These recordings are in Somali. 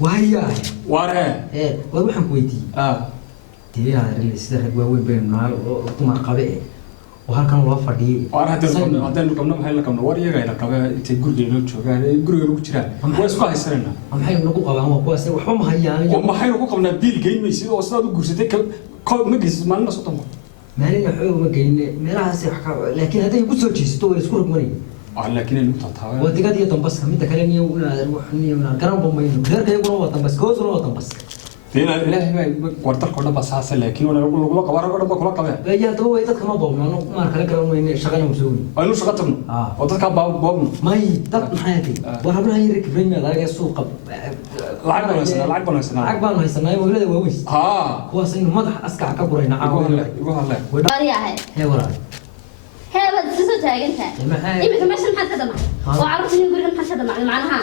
وهي وارها وروح كويتي تيجي على السيدة وين بين ما قبائل وهالكان الله فدي وارها هذا كنا محل كنا واريا غير كبا تقول لنا شو قال يقول لنا كتير واسمع هسرنا هم حين نقول قبا هم قوس وحوم هيا وما حين نقول قبنا بيل جيم يصير وصلنا بجوزتك كم مجلس ما لنا صوتهم ما لنا حوم جين ما راح يصير لكن هذا يقول سوتشي ستوري سكور مني لكن النقطة تها ودي قد يتنبس هم تكلمني ولا روحني ولا كلام بمين غير كي يقولوا تنبس كوز ولا تنبس تينا لا قرطر كنا بس حاسة لكن ولا نقول قوارا كنا بقول قبها لا تو إذا كمان بوم أنا ما كلا كلام مني شغلنا مسوي أنا شغلتهم وتذكر بوم ما هي تطلع حياتي وربنا يرك بيننا ذاك السوق لعب بنا هيسنا يقول هذا ويس هو سين مدح أسكع كبرنا يقول الله ورياه هي ورا هي بس تسوي أنت يمكن مش محل كذا معه وعرفت إني أقول محل كذا معناها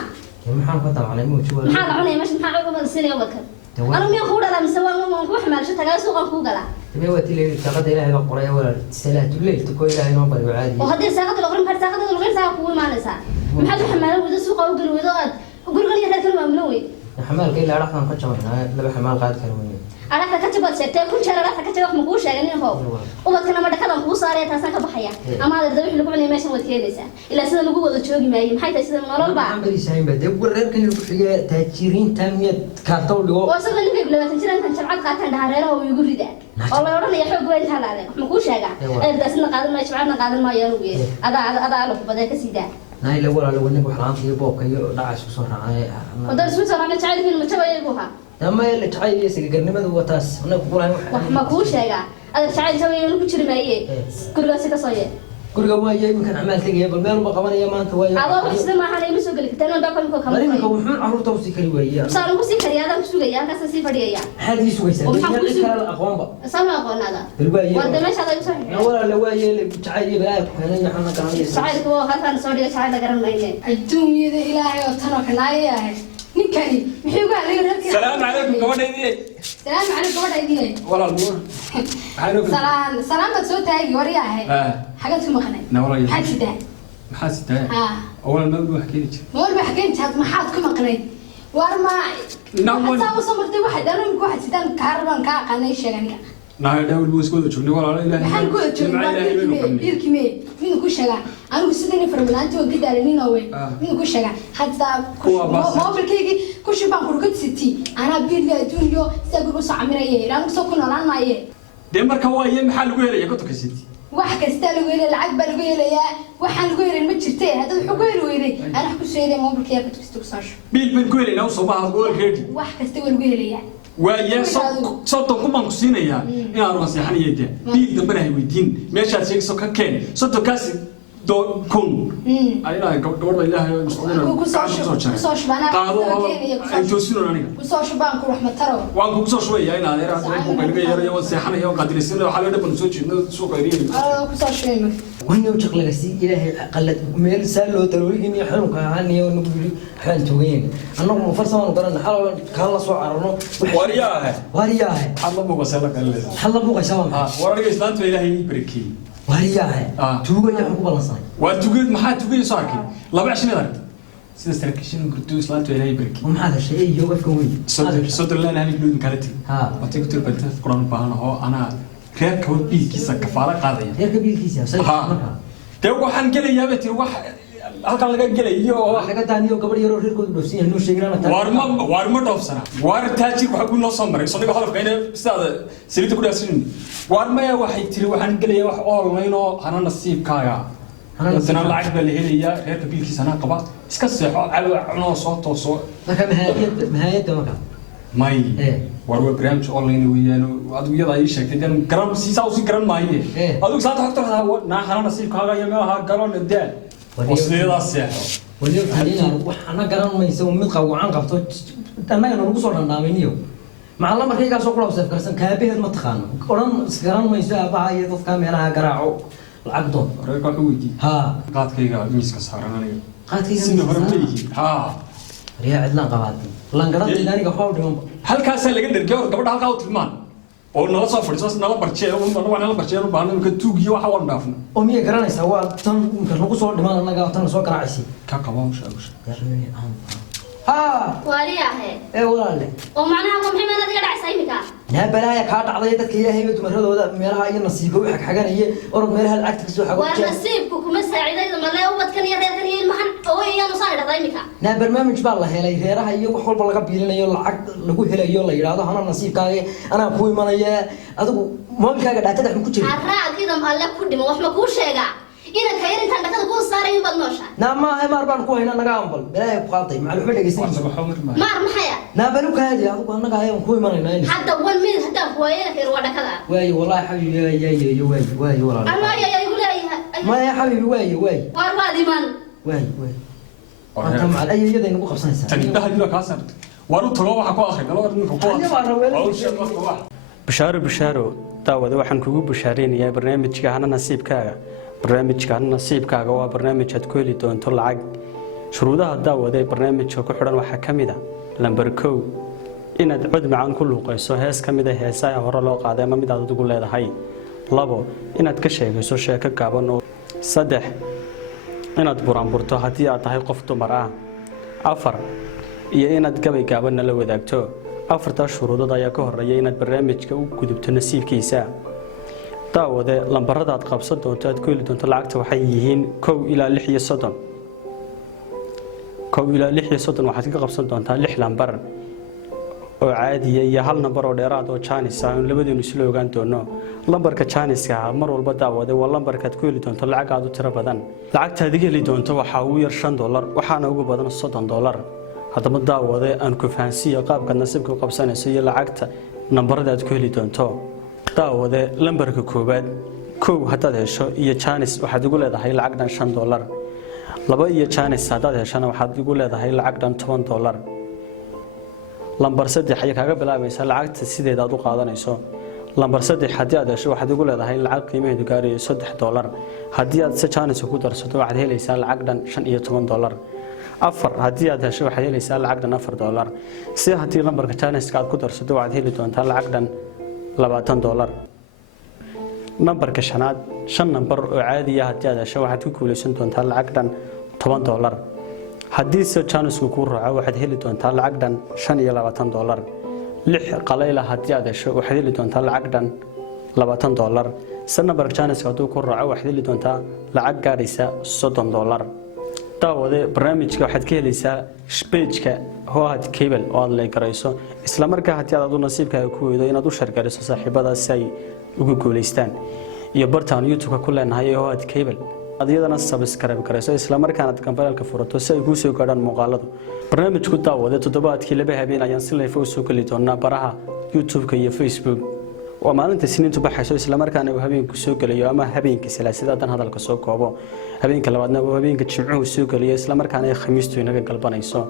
محل كذا على مو شو محل عوني مش محل عقب السنة وبكر أنا مين خورة لا مسوي ما نروح مع شو تجلس سوق خوجلا ما هو تلي تقعد إلى هذا القرية ولا السنة الليل تكوي إلى هنا بري عادي وهذه ساقط الأغرم هذه ساقط الأغرم ساق هو ما نسى محل حمال وده سوق أو قل وده وقول لي هذا كلام ممنوع حمال كي لا رحنا نخش معنا لا حمال قاعد كلامي أنا كتبت ستة كل شهر أنا كتبت مقوشة يعني هو وبكنا ما دخلنا مقوس عليه تاسنا كبحية أما هذا الذبح اللي قبل ما يسوي كيلسة إلا سيدا نقول وده شوقي معي محيط سيدا من أربعة عمري سايم بدي أقول غير كل الحاجة تأثيرين تامية كارتول لو وصل اللي قبل ما تنشرن كان شرعات قاتل دهاريرها ويقول لي ده والله يورنا يحب وين هلا عليه مقوشة قاعد إذا سيدا قادر ما يشبعنا قادر ما يروي هذا على بدأ كسيدا ناي الأول على ونك وحرام في بوك يدعس بصراحة ودرس بصراحة أنا تعرف إنه متبع يبوها لما اللي تعيد يسقي قرني ما هو تاس أنا بقول ما كوش يا هذا تعيد سوي إنه كشري معي كل قاسي كصاية كل قوي جاي ممكن عمل تلاقيه بالمال ما قبل يا ما أنت ويا هذا بس ما حنا يمسك لك تنا باكل مكو كم ما يمكن وحنا عروض توصي كلوية صار مسك كريا هذا مسك يا كاس سي فريا هذا يسوي سنة يا الأقوام بقى صار أقوال هذا بالباقي وده مش هذا يصح ولا لواي اللي تعيد بلاك هنا يحنا كمان تعيد هو هذا صار تعيد قرن ما يجي الدنيا ذي إلهي وتنا كنايا نكني محيوك عليه السلام عليكم كمان إيدي السلام عليكم كمان إيدي ولا النور سلام بتسوي تاجي ورياه حاجات في مخنة نوري حاسس ده حاسس ده أول ما بدو أحكي لك ما أول بحكي أنت هاد محاد كم مخنة وارما نعم حتى وصمرتي واحد أنا مك واحد سيدان كهربان كأقنع إيش يعني نعم ده البوس كده شو نقول على إله محل كده شو يركمي مين كل شيء أنا وسيدني فرملانتي وقيد على مين هو مين كل شيء حتى ما بالكيجي كل شيء بانكروكت ستي أنا بيد الدنيا سأقول بس عمري أنا سأكون على معي دمر كوايه محل وير يا كنت كسيتي wax kasta lagu yeelay lacag baa lagu yeelaya waxaan lagu yeelay ma jirtay hadda wuxuu ku yeelay ana wax ku sheegay mobilka ka tuksaash bil ku yeelay naw soo baahan oo reedi wax kasta waa lagu yeelaya waaye soo ku man ku siinaya in aan wasiixanayay bil dambana ay weydiin meeshaad sheegso ka keen soo kaasi do kun ayna gabadha ilaahay ku soo shubana qaado ay toosino aniga ku soo shubaan ku raxmad taro waan ku soo shubaya in adeer aad ku qayliga yarayo wasiixanayo qadrisin waxa la dhaban soo jeedno suuq ayriin ku soo shubay وين يوجد لك سي إلهي قلت ميل سالو تلويني يحلم كهاني ونقول حال توين أنا مفرسة ونقرن حال خلص وعرنا ورياه الله بو غسلك الله حلا بو غسلك ورياه إسلام إلهي بركي ورياه توجد يا حبوب الله صاي وتوجد محل توجد صاركي لا بعشان هذا سنستركشن قلتوا إسلام إلهي بركي وما هذا الشيء يوقف كوي صدر الله أنا بقول كارتي وتقول بنت القرآن بهنا هو أنا reer ka biilkiisa kafaara qaadaya reerka biilkiisa te waxaan gelayaa bay tir wax halkan laga gelayo oo laga daaniyo gabadh yar oo reerkoodu dhoofsan yahay noo sheegana war ma dhoofsana war taajir waxa ku noo soo maray soniga halafka inay sidaada saliida ku dhaafsan war ma waxay tiri waxaan gelayaa wax online oo hana nasiibkaaga hana lacag baa la helayaa reerka biilkiisa ana qaba iska seexo calo soo tooso marka mahayada marka may warwa barnaamij online weeyaan adigu yada ay sheegtay dan garan siisa oo si garan maaye adigu saad xogta na hana nasiibkaaga iyo meelaha galon daan wasiilada seexo waliyo hadina waxana garan mayso mid qawcan qabto danaga nagu soo dhandaamayniyo macallin markay soo kula saf karsan kaabeed ma taqaano oran garan mayso aabaha iyo dadka meelaha garaaco lacag doon reerka wuxuu weydiiyay qaadkayga miiska saaran aniga qaadkayga sida hore leeyihiin riyaa cidlaan qabaatay langarada ilaaniga xaw dhiman halkaas laga dhargay oo gabadha halka u tilmaan oo nala soo fadhiiso nala barjee oo nala barjee oo baahan ka tuugiyo waxa waan dhaafna oo miya garanaysa waa tan marka lagu soo dhiman anaga tan soo garaacaysi ka qabow shaawsh ها وارياه والله ومعناها محمد الذي قاعد يسايمك يا بلايا كاد عضية dadka ilaahay mid maradooda meelaha iyo nasiibka wax xaganaya orod meelaha lacagta kasoo xago ونصيبك كما ساعدayda ma leh ubadkan iyo reerkan iyo ilmahan oo ayaan soo dhadayimka na barnaamij baa la helay reeraha iyo wax walba laga biilinayo lacag lagu helayo la yiraahdo hana nasiibkaaga ana ku imanaya adigu moolkaaga dhaatada ku jira araagida ma la ku dhimo wax ma ku sheega ina kayrin tan dhaqada ku saaray bad noosha na ma ay mar baan ku hayna naga ambal balaay ku qaaday macluumaad dhageysan maar maxaya na balu kaadi adigu anaga ayaan ku imanayna hadda wan mid hadda hooyada kayr wada kada way wallahi habibi way wallahi ama ya gulayaha ma ya habibi way war waadiman way anta ma ay iyada inagu qabsanaysa tan inta hadii ka saarto waru tago waxa ku akhri galo ninka ku bishaaro daawada waxaan kugu bishaareynayaa barnaamijka Hano Nasiibkaaga barnaamijkan Nasiibkaaga waa barnaamij aad ku heli doonto lacag shuruudaha daawada ee barnaamijka ku xidhan waxa kamid ah lambar 1 inaad cod macaan ku luuqayso hees kamid ah heesaha hore loo qaaday ama mid aad ugu leedahay 2 inaad ka sheegayso sheeko gaaban oo 3 inaad buraanburto haddii aad tahay qof dumar ah 4 iyo inaad gabay gaaban la wadaagto 4 shuruudood ayaa ka horeeya inaad barnaamijka u gudubto nasiibkiisa daawade lambarada aad qabsan doonto aad ku heli doonto lacagta waxay yihiin 1 ilaa 6 iyo 30 1 ilaa 6 iyo 30 waxaad ka qabsan doontaa 6 lambar oo caadi ah iyo hal lambar oo dheeraad oo Chinese ah oo labadeenu isla ogaan doono lambarka Chinese ah mar walba daawade waa lambarka aad ku heli doonto lacag aad u tiro badan lacagta aad heli doonto waxa ugu yar $5 waxaana ugu badan $30 hadaba daawade aan ku fahansiyo qaabka nasiibka u qabsanayso iyo lacagta nambarada aad ku heli doonto daawade lambarka koobaad 1 hadaad hesho iyo Chinese waxaad ugu leedahay lacag dhan $5 2 iyo Chinese hadaad heshana waxaad ugu leedahay lacag dhan $10 lambar 3 ayaa kaaga bilaabaysa lacagta sideeda aad u qaadanayso lambar 3 hadii aad hesho waxaad ugu leedahay lacag qiimaheedu gaarayo $3 hadii aad Chinese ku darsato waxaad helaysaa lacag dhan $15 4 hadii aad hesho waxaad helaysaa lacag dhan $4 si hadii lambarka Chinese aad ku darsato waxaad heli doontaa lacag dhan $20 nambarka 5 nambar oo caadi ah hadii aad hesho waxaad ku guuleysan doontaa lacag dhan $10 hadii Chinese ku raaco waxaad heli doontaa lacag dhan $25 6 qalayla hadii aad hesho waxaad heli doontaa lacag dhan $20 nambarka Chinese haduu ku raaco waxaad heli doontaa lacag gaaraysa $30 daawade barnaamijka waxaad ka helaysaa page-ka hoad cable oo aad leegarayso isla markaa hadii aad nasiibkaaga ku weydo inaad u shargariso saaxiibada si ay ugu guuleystaan iyo bartaan YouTube ku leenahay hoad cable adiyadana subscribe garayso isla markaana aad kambalka furato si ay ku soo gaadhaan muuqaaladu barnaamijku daawade toddobaadkii laba habeen ayaan si live u soo gali doonaa baraha YouTube-ka iyo Facebook waa maalinta Isniintu baxayso isla markaana uu habeenku soo galayo ama habeenka salaasada dan hadalka soo koobo habeenka labaadna uu habeenka jimcuhu soo galayo isla markaana ay khamiistu inaga galbanayso